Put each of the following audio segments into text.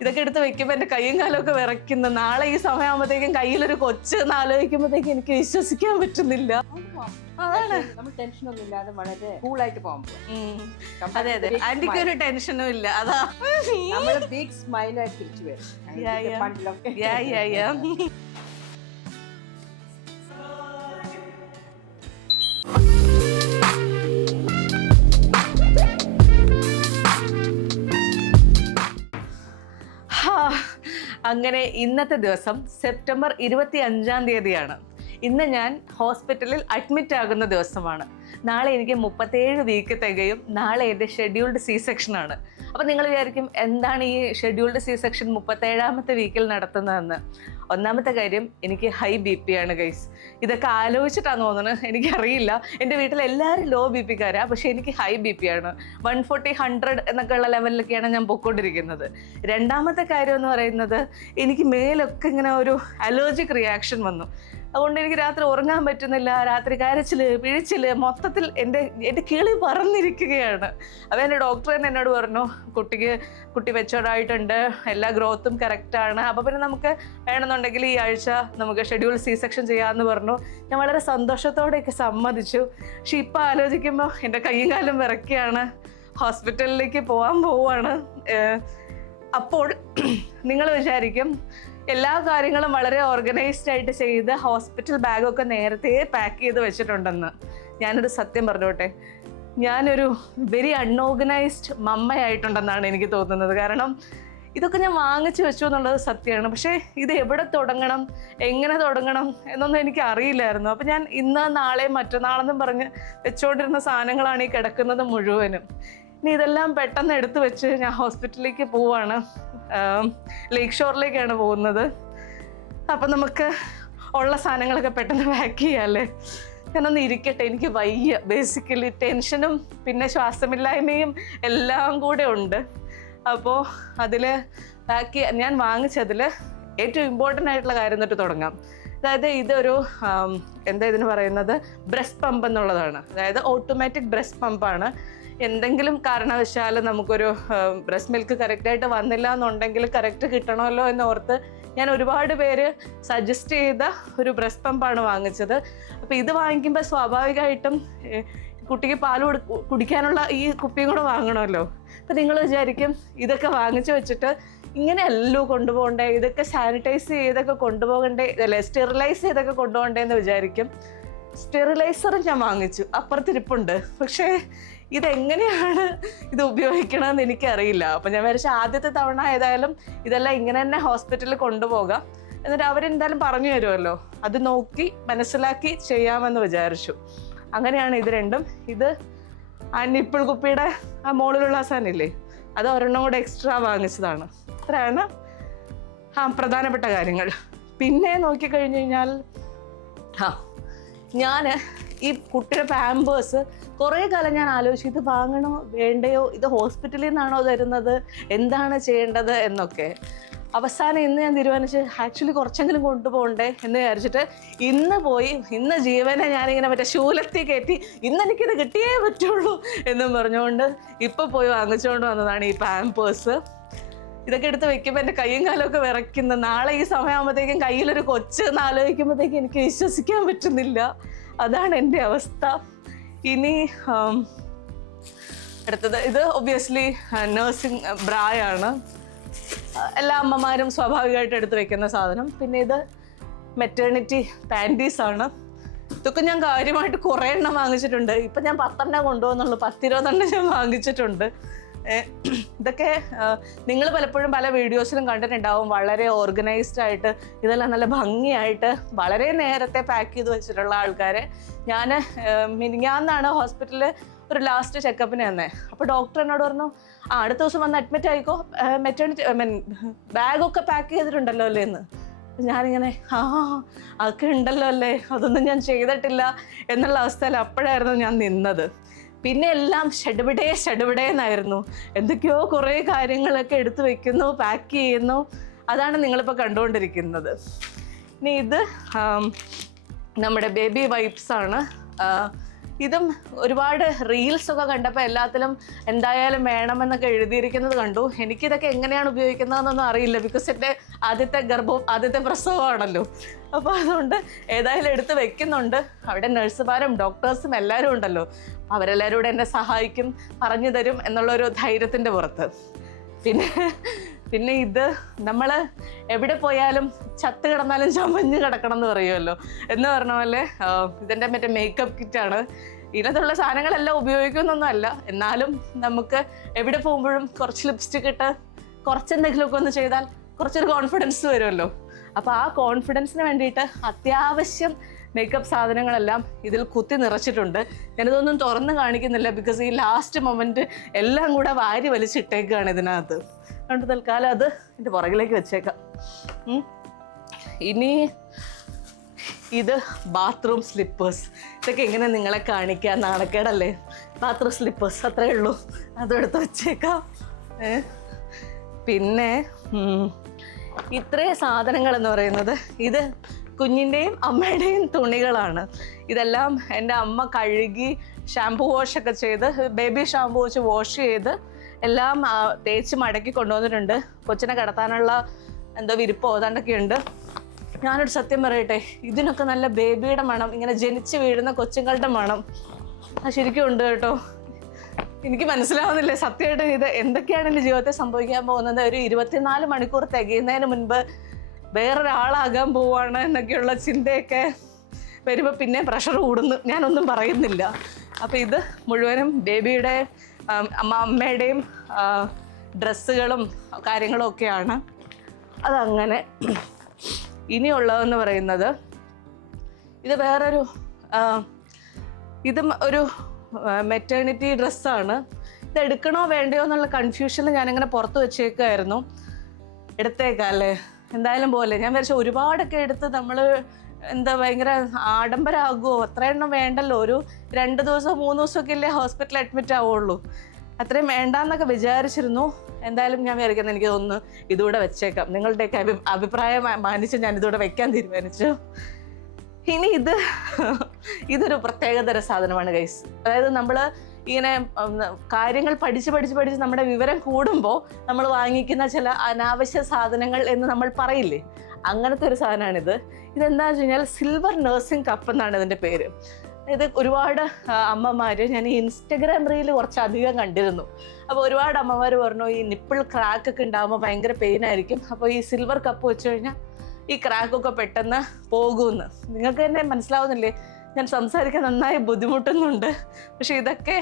ഇതൊക്കെ എടുത്ത് വെക്കുമ്പോൾ എൻ്റെ കൈയും കാലമൊക്കെ വിറയ്ക്കുന്നു. നാളെ ഈ സമയമാകുമ്പോഴത്തേക്കും കയ്യിലൊരു കൊച്ച് എന്ന് ആലോചിക്കുമ്പോഴത്തേക്കും എനിക്ക് വിശ്വസിക്കാൻ പറ്റുന്നില്ല. അതാണ് നമ്മൾ ടെൻഷനൊന്നും ഇല്ലാതെ വളരെ കൂളായിട്ട് പോകുമ്പോൾ. അതെ അതെ, ആന്റിക്ക് ഒരു ടെൻഷനും ഇല്ല. അതാ നമ്മൾ ബിഗ് സ്മൈലായിട്ട് തിരിച്ചു വരും പണ്ടിലൊക്കെ. അങ്ങനെ ഇന്നത്തെ ദിവസം സെപ്റ്റംബർ 25-ാം തീയതിയാണ്. ഇന്ന് ഞാൻ ഹോസ്പിറ്റലിൽ അഡ്മിറ്റ് ആകുന്ന ദിവസമാണ്. നാളെ എനിക്ക് 37 വീക്ക് തികയും. നാളെ എൻ്റെ ഷെഡ്യൂൾഡ് സി സെക്ഷനാണ്. അപ്പോൾ നിങ്ങൾ വിചാരിക്കും എന്താണ് ഈ ഷെഡ്യൂൾഡ് സി സെക്ഷൻ 37-ാമത്തെ വീക്കിൽ നടത്തുന്നതെന്ന്. ഒന്നാമത്തെ കാര്യം, എനിക്ക് ഹൈ BP ആണ് ഗൈസ്. ഇതൊക്കെ ആലോചിച്ചിട്ടാണ് തോന്നുന്നത്, എനിക്കറിയില്ല. എൻ്റെ വീട്ടിൽ എല്ലാവരും ലോ BP ക്കാരാണ്, പക്ഷേ എനിക്ക് ഹൈ BP ആണ്. 140, 100 എന്നൊക്കെയുള്ള ലെവലിലൊക്കെയാണ് ഞാൻ പൊയ്ക്കൊണ്ടിരിക്കുന്നത്. രണ്ടാമത്തെ കാര്യം എന്ന് പറയുന്നത്, എനിക്ക് മേലൊക്കെ ഇങ്ങനെ ഒരു അലർജിക് റിയാക്ഷൻ വന്നു. അതുകൊണ്ട് എനിക്ക് രാത്രി ഉറങ്ങാൻ പറ്റുന്നില്ല. രാത്രി കരച്ചില് പിഴിച്ചില് മൊത്തത്തിൽ എൻ്റെ കിളി പറന്നിരിക്കുകയാണ്. അപ്പോൾ എൻ്റെ ഡോക്ടർ തന്നെ എന്നോട് പറഞ്ഞു, കുട്ടി മെച്ചോർഡായിട്ടുണ്ട്, എല്ലാ ഗ്രോത്തും കറക്റ്റാണ്. അപ്പോൾ പിന്നെ നമുക്ക് വേണമെന്നുണ്ടെങ്കിൽ ഈ ആഴ്ച നമുക്ക് ഷെഡ്യൂൾ സി സെക്ഷൻ ചെയ്യാമെന്ന് പറഞ്ഞു. ഞാൻ വളരെ സന്തോഷത്തോടെയൊക്കെ സമ്മതിച്ചു. പക്ഷെ ഇപ്പം ആലോചിക്കുമ്പോൾ എൻ്റെ കൈയും കാലും വിറയ്ക്കുകയാണ്. ഹോസ്പിറ്റലിലേക്ക് പോവാണ്. അപ്പോൾ നിങ്ങൾ വിചാരിക്കും എല്ലാ കാര്യങ്ങളും വളരെ ഓർഗനൈസ്ഡ് ആയിട്ട് ചെയ്ത് ഹോസ്പിറ്റൽ ബാഗൊക്കെ നേരത്തെ പാക്ക് ചെയ്ത് വെച്ചിട്ടുണ്ടെന്ന്. ഞാനൊരു സത്യം പറഞ്ഞോട്ടെ, ഞാനൊരു വെരി അൺഓർഗനൈസ്ഡ് മമ്മയായിട്ടുണ്ടെന്നാണ് എനിക്ക് തോന്നുന്നത്. കാരണം ഇതൊക്കെ ഞാൻ വാങ്ങിച്ചു വെച്ചു എന്നുള്ളത് സത്യമാണ്. പക്ഷേ ഇത് എവിടെ തുടങ്ങണം, എങ്ങനെ തുടങ്ങണം എന്നൊന്നും എനിക്ക് അറിയില്ലായിരുന്നു. അപ്പം ഞാൻ ഇന്ന് നാളെ മറ്റന്നാളെന്നും പറഞ്ഞ് വെച്ചുകൊണ്ടിരുന്ന സാധനങ്ങളാണ് ഈ കിടക്കുന്നത് മുഴുവനും. ഇനി ഇതെല്ലാം പെട്ടെന്ന് എടുത്തു വെച്ച് ഞാൻ ഹോസ്പിറ്റലിലേക്ക് പോവാണ്. ലേക്ക് ഷോറിലേക്കാണ് പോകുന്നത്. അപ്പം നമുക്ക് ഉള്ള സാധനങ്ങളൊക്കെ പെട്ടെന്ന് പാക്ക് ചെയ്യാമല്ലേ. ഞാനൊന്ന് ഇരിക്കട്ടെ, എനിക്ക് വയ്യ. ബേസിക്കലി ടെൻഷനും പിന്നെ ശ്വാസമില്ലായ്മയും എല്ലാം കൂടെ ഉണ്ട്. അപ്പോൾ അതിൽ ഞാൻ വാങ്ങിച്ചതിൽ ഏറ്റവും ഇമ്പോർട്ടൻ്റ് ആയിട്ടുള്ള കാര്യം തൊട്ട് തുടങ്ങാം. അതായത് ഇതൊരു ഇതിന് പറയുന്നത് ബ്രസ്റ്റ് പമ്പ് എന്നുള്ളതാണ്. അതായത് ഓട്ടോമാറ്റിക് ബ്രസ്റ്റ് പമ്പാണ്. എന്തെങ്കിലും കാരണവശാൽ നമുക്കൊരു ബ്രസ്റ്റ് മിൽക്ക് കറക്റ്റായിട്ട് വന്നില്ല എന്നുണ്ടെങ്കിൽ കറക്റ്റ് കിട്ടണമല്ലോ എന്നോർത്ത് ഞാൻ ഒരുപാട് പേര് സജസ്റ്റ് ചെയ്ത ഒരു ബ്രസ്റ്റ് പമ്പാണ് വാങ്ങിച്ചത്. അപ്പോൾ ഇത് വാങ്ങിക്കുമ്പോൾ സ്വാഭാവികമായിട്ടും കുട്ടിക്ക് പാൽ കുടിക്കാനുള്ള ഈ കുപ്പിയും കൂടെ വാങ്ങണമല്ലോ. അപ്പോൾ നിങ്ങൾ വിചാരിക്കും ഇതൊക്കെ വാങ്ങിച്ചു വെച്ചിട്ട് ഇങ്ങനെയല്ലോ കൊണ്ടുപോകണ്ടേ, ഇതൊക്കെ സാനിറ്റൈസ് ചെയ്തൊക്കെ കൊണ്ടുപോകണ്ടേ, അല്ലേ സ്റ്റെറിലൈസ് ചെയ്തൊക്കെ കൊണ്ടുപോകണ്ടേ എന്ന് വിചാരിക്കും. സ്റ്റെറിലൈസറും ഞാൻ വാങ്ങിച്ചു, അപ്പുറത്തിരിപ്പുണ്ട്. പക്ഷേ ഇതെങ്ങനെയാണ് ഇത് ഉപയോഗിക്കണമെന്ന് എനിക്കറിയില്ല. അപ്പം ഞാൻ വിചാരിച്ച ആദ്യത്തെ തവണ ഏതായാലും ഇതെല്ലാം ഇങ്ങനെ തന്നെ ഹോസ്പിറ്റലിൽ കൊണ്ടുപോകാം, എന്നിട്ട് അവരെന്തായാലും പറഞ്ഞു തരുമല്ലോ, അത് നോക്കി മനസ്സിലാക്കി ചെയ്യാമെന്ന് വിചാരിച്ചു. അങ്ങനെയാണ് ഇത് രണ്ടും. ഇത് ആ നിപ്പിൾ കുപ്പിയുടെ ആ മുകളിലുള്ള സാധനമില്ലേ, അത് ഒരെണ്ണം കൂടെ എക്സ്ട്രാ വാങ്ങിച്ചതാണ്. ഇത്രയാണ് പ്രധാനപ്പെട്ട കാര്യങ്ങൾ. പിന്നെ നോക്കിക്കഴിഞ്ഞ് കഴിഞ്ഞാൽ ഞാൻ ഈ കുട്ടിയുടെ പാമ്പേഴ്സ് കുറേ കാലം ഞാൻ ആലോചിച്ചു, ഇത് വാങ്ങണോ വേണ്ടയോ, ഇത് ഹോസ്പിറ്റലിൽ നിന്നാണോ തരുന്നത്, എന്താണ് ചെയ്യേണ്ടത് എന്നൊക്കെ. അവസാനം ഇന്ന് ഞാൻ തീരുമാനിച്ച് ആക്ച്വലി കുറച്ചെങ്കിലും കൊണ്ടുപോകണ്ടേ എന്ന് വിചാരിച്ചിട്ട് ഇന്ന് ജീവനെ ഞാനിങ്ങനെ മറ്റേ ശൂലത്തിൽ കയറ്റി എനിക്കിത് കിട്ടിയേ പറ്റുള്ളൂ എന്നും പറഞ്ഞുകൊണ്ട് ഇപ്പോൾ പോയി വാങ്ങിച്ചുകൊണ്ട് വന്നതാണ് ഈ പാമ്പേഴ്സ്. ഇതൊക്കെ എടുത്ത് വെക്കുമ്പോൾ എൻ്റെ കൈയും കാലമൊക്കെ വിറയ്ക്കുന്നു. നാളെ ഈ സമയമാകുമ്പോഴത്തേക്കും കയ്യിലൊരു കൊച്ച് എന്ന് ആലോചിക്കുമ്പോഴത്തേക്കും എനിക്ക് വിശ്വസിക്കാൻ പറ്റുന്നില്ല. അതാണ് എൻ്റെ അവസ്ഥ. ഇനി അടുത്തത്, ഇത് ഒബ്വിയസ്ലി നഴ്സിംഗ് ബ്രായാണ്. എല്ലാ അമ്മമാരും സ്വാഭാവികമായിട്ട് എടുത്ത് വെക്കുന്ന സാധനം. പിന്നെ ഇത് മെറ്റേണിറ്റി പാൻറ്റീസാണ്. ഇതൊക്കെ ഞാൻ കാര്യമായിട്ട് കുറേ എണ്ണം വാങ്ങിച്ചിട്ടുണ്ട്. ഇപ്പം ഞാൻ 10 കൊണ്ടുപോകുന്നുള്ളൂ, 10-20 ഞാൻ വാങ്ങിച്ചിട്ടുണ്ട്. ഇതൊക്കെ നിങ്ങൾ പലപ്പോഴും പല വീഡിയോസിലും കണ്ടിട്ടുണ്ടാവും. വളരെ ഓർഗനൈസ്ഡ് ആയിട്ട് ഇതെല്ലാം നല്ല ഭംഗിയായിട്ട് വളരെ നേരത്തെ പാക്ക് ചെയ്ത് വെച്ചിട്ടുള്ള ആൾക്കാരെ. ഞാൻ മിനിഞ്ഞാന്നാണ് ഹോസ്പിറ്റലിൽ ഒരു ലാസ്റ്റ് ചെക്കപ്പിന് തന്നെ. അപ്പോൾ ഡോക്ടർ എന്നോട് പറഞ്ഞു, അടുത്ത ദിവസം വന്ന് അഡ്മിറ്റ് ആയിക്കോ, മെറ്റേണിറ്റി ബാഗൊക്കെ പാക്ക് ചെയ്തിട്ടുണ്ടല്ലോ അല്ലേ എന്ന്. ഞാനിങ്ങനെ അതൊക്കെ ഉണ്ടല്ലോ അല്ലേ, അതൊന്നും ഞാൻ ചെയ്തിട്ടില്ല എന്നുള്ള അവസ്ഥയിൽ അപ്പോഴായിരുന്നു ഞാൻ നിന്നത്. പിന്നെ എല്ലാം ഷെഡുവിടേന്നായിരുന്നു. എന്തൊക്കെയോ കുറേ കാര്യങ്ങളൊക്കെ എടുത്തു വെക്കുന്നു, പാക്ക് ചെയ്യുന്നു. അതാണ് നിങ്ങളിപ്പോൾ കണ്ടുകൊണ്ടിരിക്കുന്നത്. ഇനി ഇത് നമ്മുടെ ബേബി വൈപ്സ് ആണ്. ഇതും ഒരുപാട് റീൽസൊക്കെ കണ്ടപ്പോൾ എല്ലാത്തിലും എന്തായാലും വേണമെന്നൊക്കെ എഴുതിയിരിക്കുന്നത് കണ്ടു. എനിക്കിതൊക്കെ എങ്ങനെയാണ് ഉപയോഗിക്കുന്നതെന്നൊന്നും അറിയില്ല, ബിക്കോസ് എൻ്റെ ആദ്യത്തെ പ്രസവമാണല്ലോ. അപ്പോൾ അതുകൊണ്ട് ഏതായാലും എടുത്ത് വെക്കുന്നുണ്ട്. അവിടെ നഴ്സുമാരും ഡോക്ടേഴ്സും എല്ലാവരും ഉണ്ടല്ലോ, അവരെല്ലാവരും കൂടെ എന്നെ സഹായിക്കും, പറഞ്ഞു തരും എന്നുള്ളൊരു ധൈര്യത്തിൻ്റെ പുറത്ത്. പിന്നെ ഇത് നമ്മൾ എവിടെ പോയാലും ചത്ത് കിടന്നാലും ചമഞ്ഞ് കിടക്കണം എന്ന് പറയുമല്ലോ, എന്ന് പറഞ്ഞ പോലെ ഇതെൻ്റെ മറ്റേ മേക്കപ്പ് കിറ്റാണ്. ഇതിനകത്തുള്ള സാധനങ്ങളെല്ലാം ഉപയോഗിക്കുന്നൊന്നും അല്ല, എന്നാലും നമുക്ക് എവിടെ പോകുമ്പോഴും കുറച്ച് ലിപ്സ്റ്റിക് ഇട്ട് കുറച്ചെന്തെങ്കിലുമൊക്കെ ഒന്ന് ചെയ്താൽ കുറച്ചൊരു കോൺഫിഡൻസ് വരുമല്ലോ. അപ്പോൾ ആ കോൺഫിഡൻസിന് വേണ്ടിയിട്ട് അത്യാവശ്യം മേക്കപ്പ് സാധനങ്ങളെല്ലാം ഇതിൽ കുത്തി നിറച്ചിട്ടുണ്ട്. ഞാനിതൊന്നും തുറന്ന് കാണിക്കുന്നില്ല, ബിക്കോസ് ഈ ലാസ്റ്റ് മൊമെൻറ്റ് എല്ലാം കൂടെ വാരി വലിച്ചിട്ടേക്കാണ് ഇതിനകത്ത്. അതുകൊണ്ട് തൽക്കാലം അത് എൻ്റെ പുറകിലേക്ക് വെച്ചേക്കാം. ഇനി ഇത് ബാത്റൂം സ്ലിപ്പേഴ്സ്. ഇതൊക്കെ എങ്ങനെ നിങ്ങളെ കാണിക്കാൻ നാണക്കേടല്ലേ? ബാത്റൂം സ്ലിപ്പേഴ്സ് അത്രയേ ഉള്ളൂ, അതും എടുത്ത് വെച്ചേക്കാം. പിന്നെ ഇത്രയും സാധനങ്ങൾ എന്ന് പറയുന്നത് ഇത് കുഞ്ഞിൻ്റെയും അമ്മയുടെയും തുണികളാണ്. ഇതെല്ലാം എൻ്റെ അമ്മ കഴുകി ഷാംപൂ വാഷൊക്കെ ചെയ്ത്, ബേബി ഷാംപൂ വെച്ച് വാഷ് ചെയ്ത് എല്ലാം തേച്ച് മടക്കി കൊണ്ടുവന്നിട്ടുണ്ട്. കൊച്ചിനെ കിടത്താനുള്ള എന്തോ വിരിപ്പോ ഏതാണ്ടൊക്കെ ഉണ്ട്. ഞാനൊരു സത്യം പറയട്ടെ, ഇതിനൊക്കെ നല്ല ബേബിയുടെ മണം, ഇങ്ങനെ ജനിച്ച് വീഴുന്ന കൊച്ചുങ്ങളുടെ മണം അത് ശരിക്കും ഉണ്ട് കേട്ടോ. എനിക്ക് മനസ്സിലാവുന്നില്ല സത്യമായിട്ടും ഇത് എന്തൊക്കെയാണ് എൻ്റെ ജീവിതത്തിൽ സംഭവിക്കാൻ പോകുന്നത്. ഒരു 24 മണിക്കൂർ തികയുന്നതിന് മുൻപ് വേറൊരാളാകാൻ പോവാണ് എന്നൊക്കെയുള്ള ചിന്തയൊക്കെ വരുമ്പോൾ പിന്നെ പ്രഷർ കൂടുന്നു. ഞാനൊന്നും പറയുന്നില്ല. അപ്പോൾ ഇത് മുഴുവനും ബേബിയുടെ അമ്മയുടെയും ഡ്രസ്സുകളും കാര്യങ്ങളും ഒക്കെയാണ്. അതങ്ങനെ. ഇനിയുള്ളതെന്ന് പറയുന്നത് ഇത് വേറൊരു ഇതും ഒരു മെറ്റേണിറ്റി ഡ്രസ്സാണ്. ഇത് എടുക്കണോ വേണ്ടയോ എന്നുള്ള കൺഫ്യൂഷനിൽ ഞാനിങ്ങനെ പുറത്ത് വെച്ചേക്കായിരുന്നു. എടുത്തേക്കാം അല്ലേ, എന്തായാലും പോലെ. ഞാൻ വിചാരിച്ചു ഒരുപാടൊക്കെ എടുത്ത് നമ്മൾ എന്താ ഭയങ്കര ആഡംബരമാകുമോ, അത്ര എണ്ണം വേണ്ടല്ലോ. ഒരു 2 ദിവസം 3 ദിവസമൊക്കെ അല്ലേ ഹോസ്പിറ്റലിൽ അഡ്മിറ്റ് ആവുള്ളൂ, അത്രയും വേണ്ടാന്നൊക്കെ വിചാരിച്ചിരുന്നു. എന്തായാലും ഞാൻ വിചാരിക്കുന്നത് എനിക്ക് തോന്നുന്നു ഇതുകൂടെ വെച്ചേക്കാം. നിങ്ങളുടെയൊക്കെ അഭിപ്രായം മാനിച്ച് ഞാൻ ഇതുകൂടെ വെക്കാൻ തീരുമാനിച്ചു. ഇനി ഇതൊരു പ്രത്യേകതര സാധനമാണ് ഗൈസ്. അതായത് നമ്മൾ ഇങ്ങനെ കാര്യങ്ങൾ പഠിച്ച് നമ്മുടെ വിവരം കൂടുമ്പോൾ നമ്മൾ വാങ്ങിക്കുന്ന ചില അനാവശ്യ സാധനങ്ങൾ എന്ന് നമ്മൾ പറയില്ലേ, അങ്ങനത്തെ ഒരു സാധനമാണിത്. ഇതെന്താണെന്ന് വെച്ച് കഴിഞ്ഞാൽ സിൽവർ നഴ്സിംഗ് കപ്പ് എന്നാണ് ഇതിൻ്റെ പേര്. ഇത് ഒരുപാട് അമ്മമാർ, ഞാൻ ഈ ഇൻസ്റ്റഗ്രാം റീൽ കുറച്ചധികം കണ്ടിരുന്നു. അപ്പോൾ ഒരുപാട് അമ്മമാർ പറഞ്ഞു ഈ നിപ്പിൾ ക്രാക്കൊക്കെ ഉണ്ടാകുമ്പോൾ ഭയങ്കര പെയിനായിരിക്കും, അപ്പോൾ ഈ സിൽവർ കപ്പ് വെച്ച് കഴിഞ്ഞാൽ ഈ ക്രാക്കൊക്കെ പെട്ടെന്ന് പോകുമെന്ന്. നിങ്ങൾക്ക് തന്നെ മനസ്സിലാവുന്നില്ലേ, ഞാൻ സംസാരിക്കാൻ നന്നായി ബുദ്ധിമുട്ടുന്നുണ്ട്. പക്ഷെ ഇതൊക്കെ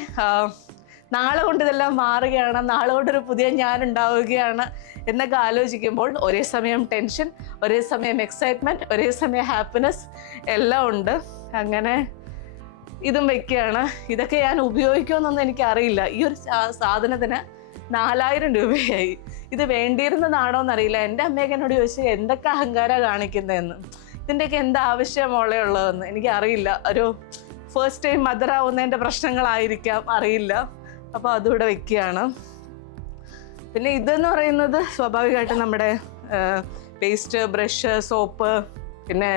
നാളെ കൊണ്ട് ഇതെല്ലാം മാറുകയാണ്, നാളെ കൊണ്ടൊരു പുതിയ ഞാൻ ഉണ്ടാവുകയാണ് എന്നൊക്കെ ആലോചിക്കുമ്പോൾ ഒരേ സമയം ടെൻഷൻ, ഒരേ സമയം എക്സൈറ്റ്മെൻറ്റ്, ഒരേ സമയം ഹാപ്പിനെസ് എല്ലാം ഉണ്ട്. അങ്ങനെ ഇതും വെക്കുകയാണ്. ഇതൊക്കെ ഞാൻ ഉപയോഗിക്കുമെന്നൊന്നും എനിക്കറിയില്ല. ഈ ഒരു സാധനത്തിന് 4000 രൂപയായി. ഇത് വേണ്ടിയിരുന്നതാണോ എന്നറിയില്ല. എൻ്റെ അമ്മയൊക്കെ എന്നോട് ചോദിച്ചു എന്തൊക്കെ അഹങ്കാരം കാണിക്കുന്നതെന്ന്, ഇതിൻ്റെയൊക്കെ എന്താ ആവശ്യമോളെയുള്ളതെന്ന് എനിക്കറിയില്ല. ഒരു ഫസ്റ്റ് ടൈം മദറാവുന്നതിൻ്റെ പ്രശ്നങ്ങളായിരിക്കാം, അറിയില്ല. അപ്പോൾ അതുകൂടെ വെക്കുകയാണ്. പിന്നെ ഇതെന്ന് പറയുന്നത് സ്വാഭാവികമായിട്ടും നമ്മുടെ പേസ്റ്റ്, ബ്രഷ്, സോപ്പ്, പിന്നെ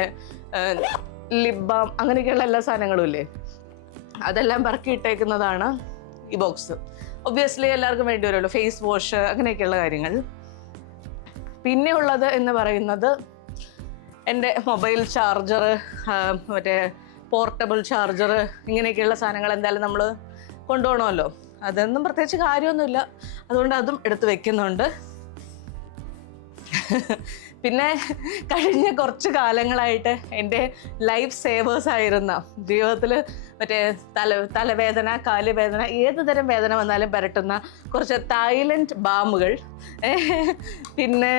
ലിപ് ബാം, അങ്ങനെയൊക്കെയുള്ള എല്ലാ സാധനങ്ങളും ഇല്ലേ, അതെല്ലാം പറക്കിയിട്ടേക്കുന്നതാണ് ഈ ബോക്സ്. ഒബ്വിയസ്ലി എല്ലാവർക്കും വേണ്ടി വരുമല്ലോ, ഫേസ് വാഷ്, അങ്ങനെയൊക്കെയുള്ള കാര്യങ്ങൾ. പിന്നെ ഉള്ളത് എന്ന് പറയുന്നത് എൻ്റെ മൊബൈൽ ചാർജർ, മറ്റേ പോർട്ടബിൾ ചാർജർ, ഇങ്ങനെയൊക്കെയുള്ള സാധനങ്ങൾ എന്തായാലും നമ്മൾ കൊണ്ടുപോകണമല്ലോ. അതൊന്നും പ്രത്യേകിച്ച് കാര്യമൊന്നുമില്ല, അതുകൊണ്ട് അതും എടുത്ത് വെക്കുന്നുണ്ട്. പിന്നെ കഴിഞ്ഞ കുറച്ച് കാലങ്ങളായിട്ട് എൻ്റെ ലൈഫ് സേവേഴ്സ് ആയിരുന്ന, ജീവിതത്തിൽ മറ്റേ തലവേദന, കാലുവേദന, ഏത് തരം വേദന വന്നാലും പരട്ടുന്ന കുറച്ച് തായ്ലൻഡ് ബാമുകൾ, പിന്നെ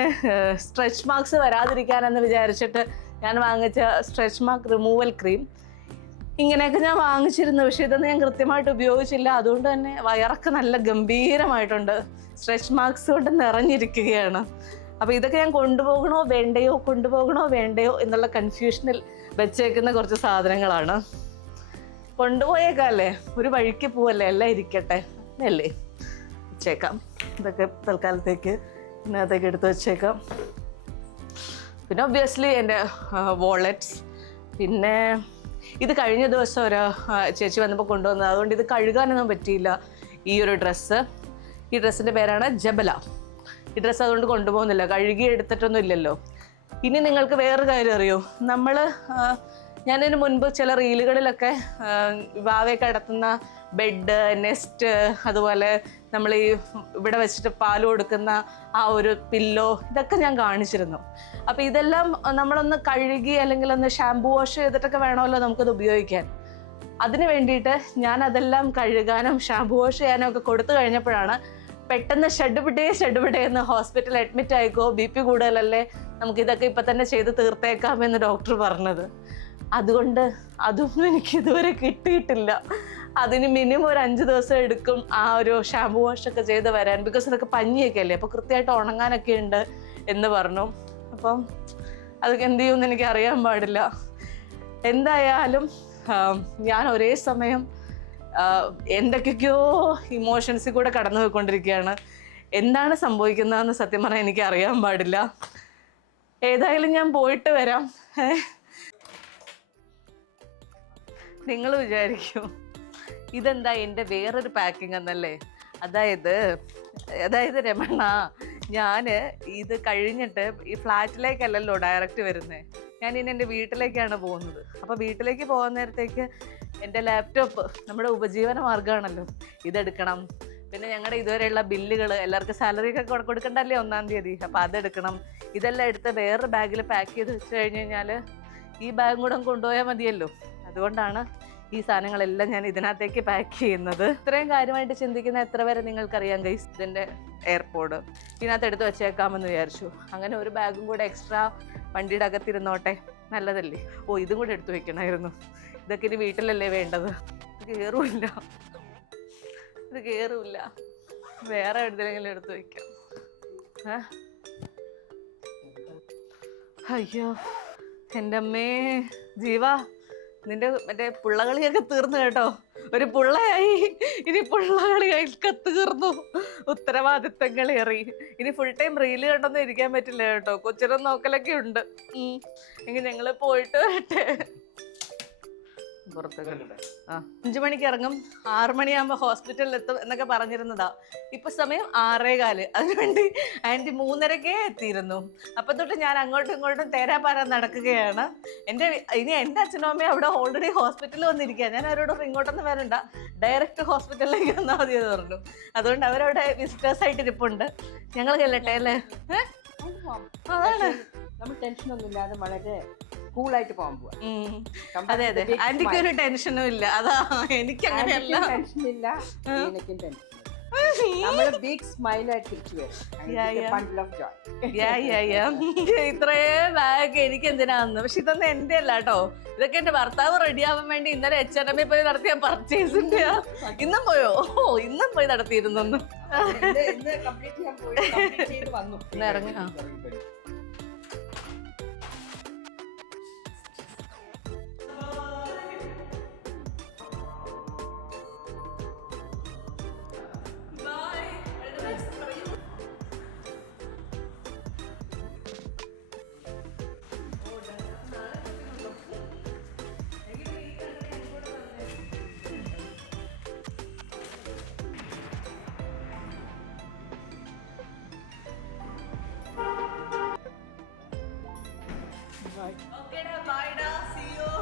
സ്ട്രെച്ച് മാർക്സ് വരാതിരിക്കാനെന്ന് വിചാരിച്ചിട്ട് ഞാൻ വാങ്ങിച്ച സ്ട്രെച്ച് മാർക്ക് റിമൂവൽ ക്രീം, ഇങ്ങനെയൊക്കെ ഞാൻ വാങ്ങിച്ചിരുന്നു. പക്ഷേ ഇതൊന്നും ഞാൻ കൃത്യമായിട്ട് ഉപയോഗിച്ചില്ല. അതുകൊണ്ട് തന്നെ വയറൊക്കെ നല്ല ഗംഭീരമായിട്ടുണ്ട്, സ്ട്രെച്ച് മാർക്സ് കൊണ്ട് നിറഞ്ഞിരിക്കുകയാണ്. അപ്പോൾ ഇതൊക്കെ ഞാൻ കൊണ്ടുപോകണോ വേണ്ടയോ എന്നുള്ള കൺഫ്യൂഷനിൽ വെച്ചേക്കുന്ന കുറച്ച് സാധനങ്ങളാണ്. കൊണ്ടുപോയേക്കല്ലേ, ഒരു വഴിക്ക് പോവല്ലേ, എല്ലാം ഇരിക്കട്ടെ അല്ലേ, വെച്ചേക്കാം. ഇതൊക്കെ തൽക്കാലത്തേക്ക് ഇതിനകത്തേക്ക് എടുത്ത് വെച്ചേക്കാം. പിന്നെ ഒബ്വിയസ്ലി എൻ്റെ വാളറ്റ്സ്, പിന്നെ ഇത് കഴിഞ്ഞ ദിവസം ഒരു ചേച്ചി വന്നപ്പോൾ കൊണ്ടുവന്നത്, അതുകൊണ്ട് ഇത് കഴുകാനൊന്നും പറ്റിയില്ല. ഈ ഒരു ഡ്രസ്സ്, ഈ ഡ്രസ്സിൻ്റെ പേരാണ് ജബല. ഈ ഡ്രസ്സ് അതുകൊണ്ട് കൊണ്ടുപോകുന്നില്ല, കഴുകി എടുത്തിട്ടൊന്നും ഇല്ലല്ലോ. ഇനി നിങ്ങൾക്ക് വേറൊരു കാര്യം അറിയോ, ഞാനതിന് മുൻപ് ചില റീലുകളിലൊക്കെ വാവയെ കിടത്തുന്ന ബെഡ്, നെസ്റ്റ്, അതുപോലെ നമ്മൾ ഈ ഇവിടെ വെച്ചിട്ട് പാൽ കൊടുക്കുന്ന ആ ഒരു പില്ലോ, ഇതൊക്കെ ഞാൻ കാണിച്ചിരുന്നു. അപ്പോൾ ഇതെല്ലാം നമ്മളൊന്ന് കഴുകി അല്ലെങ്കിൽ ഒന്ന് ഷാംപൂ വാഷ് ചെയ്തിട്ടൊക്കെ വേണമല്ലോ നമുക്കത് ഉപയോഗിക്കാൻ. അതിന് വേണ്ടിയിട്ട് ഞാൻ അതെല്ലാം കഴുകാനും ഷാംപൂ വാഷ് ചെയ്യാനും ഒക്കെ കൊടുത്തു കഴിഞ്ഞപ്പോഴാണ് പെട്ടെന്ന് ഷെഡ് എന്ന് ഹോസ്പിറ്റലിൽ അഡ്മിറ്റ് ആയിക്കോ, BP കൂടുതലല്ലേ, നമുക്കിതൊക്കെ ഇപ്പം തന്നെ ചെയ്ത് തീർത്തേക്കാമെന്ന് ഡോക്ടർ പറഞ്ഞത്. അതുകൊണ്ട് അതൊന്നും എനിക്ക് ഇതുവരെ കിട്ടിയിട്ടില്ല. അതിന് മിനിമം ഒരു 5 ദിവസം എടുക്കും ആ ഒരു ഷാംപൂ വാഷൊക്കെ ചെയ്ത് വരാൻ. ബിക്കോസ് ഇതൊക്കെ പഞ്ഞിയൊക്കെ അല്ലേ, അപ്പോൾ കൃത്യമായിട്ട് ഉണങ്ങാനൊക്കെ ഉണ്ട് എന്ന് പറഞ്ഞു. അപ്പം അതൊക്കെ എന്ത് ചെയ്യുമെന്ന് എനിക്ക് അറിയാൻ പാടില്ല. എന്തായാലും ഞാൻ ഒരേ സമയം എന്തൊക്കെയോ ഇമോഷൻസിൽ കൂടെ കടന്നു പോയിക്കൊണ്ടിരിക്കുകയാണ്. എന്താണ് സംഭവിക്കുന്നതെന്ന് സത്യം പറഞ്ഞാൽ എനിക്ക് അറിയാൻ പാടില്ല. ഏതായാലും ഞാൻ പോയിട്ട് വരാം. നിങ്ങൾ വിചാരിക്കും ഇതെന്താ എൻ്റെ വേറൊരു പാക്കിംഗ് എന്നല്ലേ? അതായത് രമണ, ഞാൻ ഇത് കഴിഞ്ഞിട്ട് ഈ ഫ്ലാറ്റിലേക്കല്ലല്ലോ ഡയറക്റ്റ് വരുന്നത്. ഞാൻ ഇനി എൻ്റെ വീട്ടിലേക്കാണ് പോകുന്നത്. അപ്പോൾ വീട്ടിലേക്ക് പോകാൻ നേരത്തേക്ക് എൻ്റെ ലാപ്ടോപ്പ് നമ്മുടെ ഉപജീവന മാർഗ്ഗമാണല്ലോ, ഇതെടുക്കണം. പിന്നെ ഞങ്ങളുടെ ഇതുവരെയുള്ള ബില്ലുകൾ, എല്ലാവർക്കും സാലറി ഒക്കെ കൊടുക്കണ്ടല്ലേ 1-ാം തീയതി, അപ്പോൾ അതെടുക്കണം. ഇതെല്ലാം എടുത്ത് വേറൊരു ബാഗിൽ പാക്ക് ചെയ്ത് വെച്ച് കഴിഞ്ഞ് കഴിഞ്ഞാൽ ഈ ബാഗും കൂടെ കൊണ്ടുപോയാൽ മതിയല്ലോ. അതുകൊണ്ടാണ് ഈ സാധനങ്ങളെല്ലാം ഞാൻ ഇതിനകത്തേക്ക് പാക്ക് ചെയ്യുന്നത്. ഇത്രയും കാര്യമായിട്ട് ചിന്തിക്കുന്ന എത്ര പേരെ നിങ്ങൾക്കറിയാം ഗൈസ്? ഇതിൻ്റെ എയർപോർട്ട് ഇതിനകത്ത് എടുത്ത് വെച്ചേക്കാമെന്ന് വിചാരിച്ചു. അങ്ങനെ ഒരു ബാഗും കൂടെ എക്സ്ട്രാ വണ്ടിയുടെ അകത്തിരുന്നോട്ടെ, നല്ലതല്ലേ? ഇതും കൂടെ എടുത്തു വെക്കണമായിരുന്നു. ഇതൊക്കെ ഇനി വീട്ടിലല്ലേ വേണ്ടത്. ഇത് കയറൂല, വേറെ എവിടെയെങ്കിലും എടുത്തു വെക്കാം. അയ്യോ എൻ്റെ അമ്മേ, ജീവാ, നിന്റെ മറ്റേ പുള്ളകളിയൊക്കെ തീർന്നു കേട്ടോ. ഒരു പുള്ളയായി, ഇനി പുള്ളകളിയൊക്കെ തീർന്നു, ഉത്തരവാദിത്തങ്ങളേറി. ഇനി ഫുൾ ടൈം റീല് കണ്ടൊന്നും ഇരിക്കാൻ പറ്റില്ല കേട്ടോ, കൊച്ചിനെ നോക്കലൊക്കെ ഉണ്ട്. എങ്കിൽ ഞങ്ങൾ പോയിട്ട് വരട്ടെ. പുറത്തൊക്കെ 5 മണിക്ക് ഇറങ്ങും, 6 മണിയാകുമ്പോൾ ഹോസ്പിറ്റലിൽ എത്തും എന്നൊക്കെ പറഞ്ഞിരുന്നതാ. ഇപ്പൊ സമയം 6:15. അതിനുവേണ്ടി ആൻറ്റി 3:30 എത്തിയിരുന്നു. അപ്പം തൊട്ട് ഞാൻ അങ്ങോട്ടും ഇങ്ങോട്ടും തേരാപാര നടക്കുകയാണ്. ഇനി എൻ്റെ അച്ഛനും അമ്മയും അവിടെ ഓൾറെഡി ഹോസ്പിറ്റലിൽ വന്നിരിക്കുക. ഞാൻ അവരോട് ഇങ്ങോട്ടൊന്നും വരണ്ട, ഡയറക്റ്റ് ഹോസ്പിറ്റലിലേക്ക് വന്നാൽ മതി എന്ന് പറഞ്ഞു. അതുകൊണ്ട് അവരവിടെ വിസിറ്റേഴ്സ് ആയിട്ട് ഇരിപ്പുണ്ട്. ഞങ്ങൾ ചെല്ലട്ടെ അല്ലേ? അതാണ് നമ്മൾ ടെൻഷനൊന്നും ഇല്ലാതെ വളരെ കൂളായിട്ട് പോകാൻ പോവാ. അതെ, ആന്റിക്ക് ഒരു ടെൻഷനും ഇല്ല. അതാ എനിക്ക് അങ്ങനെയല്ല, ടെൻഷനില്ല, എനിക്കും ടെൻഷൻ. ബിഗ് സ്മൈലായിട്ട് തിരിച്ചു വരും. ഇത്രേ ബാഗ് എനിക്ക് എന്തിനാന്ന്. പക്ഷെ ഇതൊന്നും എന്റെ അല്ല കേട്ടോ, ഇതൊക്കെ എന്റെ ഭർത്താവ് റെഡി ആവാൻ വേണ്ടി ഇന്നലെ H&M പോയി നടത്തിയ പർച്ചേസിന്റെ. ഇന്നും പോയോ? ഇന്നും പോയി നടത്തിയിരുന്നു. ഇറങ്ങി Okay, bye, see you.